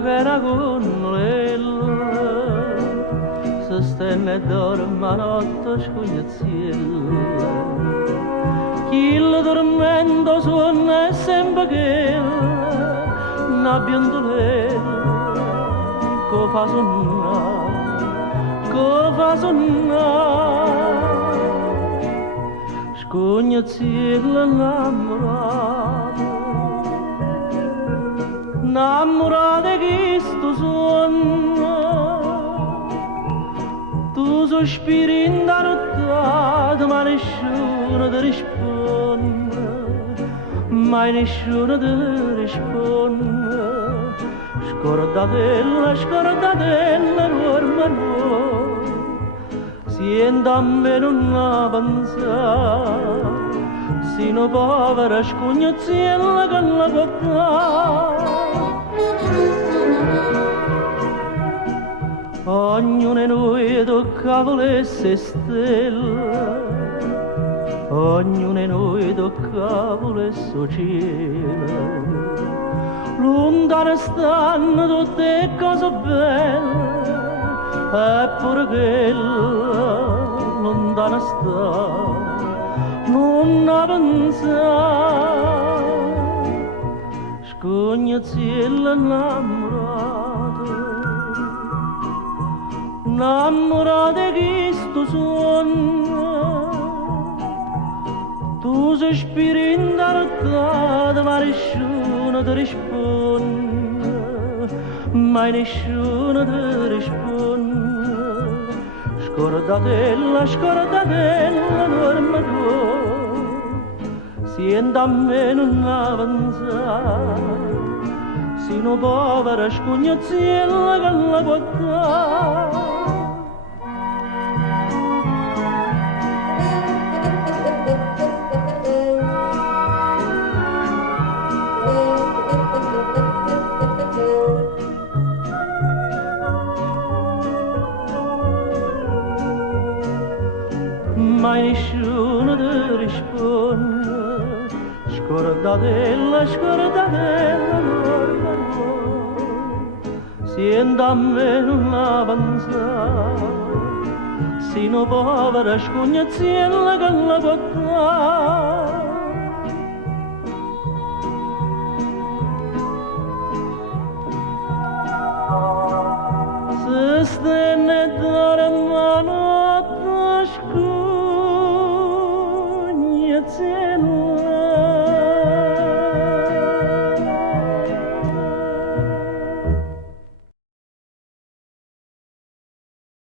che era gonnolella, se stenne e dorme a notte scognazziella. Chi il tormento suona è sempre quella, una biondolella che fa sonnare, scognazziella innamorata che sto suona, tu sospiri in da nottata ma nessuno ti risponde, mai nessuno ti risponde. Scordatella, dorma no, siente a me non avanzare, sino povera scognazziella che la guarda. Ognuno di noi tocca volesse stella, ognuno di noi tocca volesse cielo. Lontane stanno tutte cose belle, eppure quella lontana sta, non avanzare. Scognazziella innamorata che sto suona, tu sospiri in da nottata ma nessuno ti risponde, mai nessuno ti risponde. Scordatella, dorma tu, siente a me non avanzare, sino povera scognazziella che la guarda. Mai nessuno ti risponde, scordatella, dorma no, siente a me non avanzare, sino povera scognazziella che la guarda. Se stenne dorme a notte scognazziella